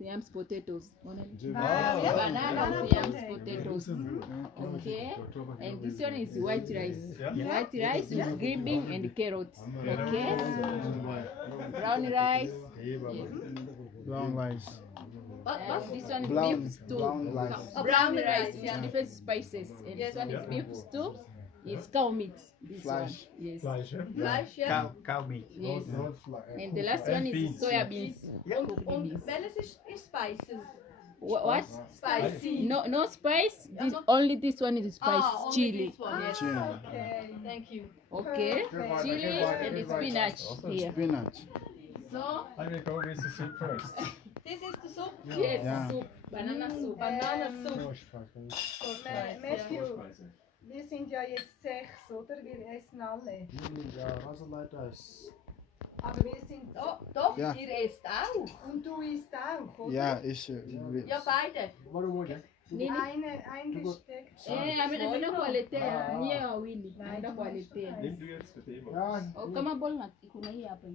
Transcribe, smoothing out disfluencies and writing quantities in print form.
yams potatoes. Yeah. Banana yams potatoes. Okay. And this one is white rice. White rice with green bean and carrots. Okay. Brown rice. Yes. Brown rice. This one is Brown, beef stew. brown rice. Brown rice with different spices. And this one is beef stew. It's cow meat. This Flash. one. Yes. Fleisch, ja. Cow meat. Yes. And the last one is soya beans. Und welches ist Spices? What? Spicy. No spice. Only this one is spice. Only Chili. this one, yes. Chili. Okay, thank you. Okay. Chili and the spinach here. Spinach. So I will go with the soup first. This is the soup? yes, Yeah. soup. Banana soup. Banana soup. Matthew, wir sind ja jetzt 6, oder? Wir essen alle. Ja, also leider ist. Aber wir sind. Oh, doch, Ja. ihr esst auch. Und du isst auch, oder? Ja, ich. Ja, beide. Ein Besteck. Amina kuwaletea nyie wawili. Naenda kuwaletea. Nimm du jetzt für den. Ja, Kama bol na kuna hii hapa.